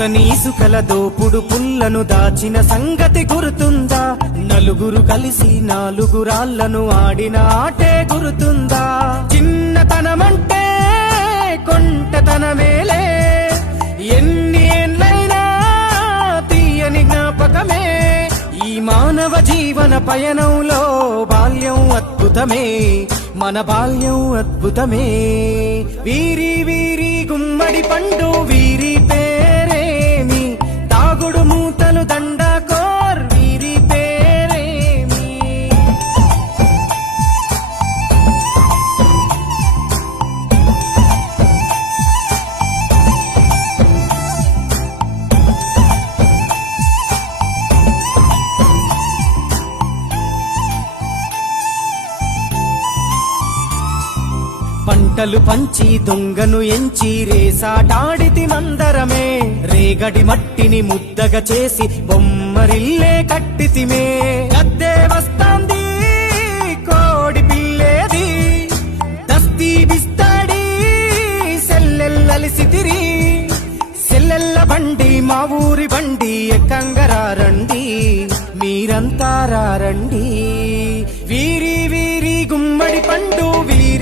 నూతని ఇసుకల దోపుడు పుల్లను దాచిన సంగతి గుర్తుందా? నలుగురు కలిసి నాలుగురాళ్లను ఆడిన ఆటే గుర్తుందా? చిన్నతనమంటే కొంటతనమేలే, ఎన్ని ఏళ్ళైనా తీయని జ్ఞాపకమే. ఈ మానవ జీవన పయనంలో బాల్యం అద్భుతమే, మన బాల్యం అద్భుతమే. వీరి వీరి గుమ్మడి పండు వీరి పేరేమి, తాగుడు మూతలు దండకోర్ వీరి పేరేమి. పంటలు పంచి దొంగను ఎంచి రేసాటాడితి మందరమే, రేగడి మట్టిని ముద్దగా చేసి బొమ్మరిల్లే కట్టితిమే. గద్దే వస్తాంది కోడి పిల్లేది, దస్తీ బిస్తాడి సెల్లెల్లలిసితిరి. సెల్లెల్ల బండి మా ఊరి బండి, ఎక్కంగరారండి మీరంతా రండి. వీరి వీరి గుమ్మడి పండు వీరి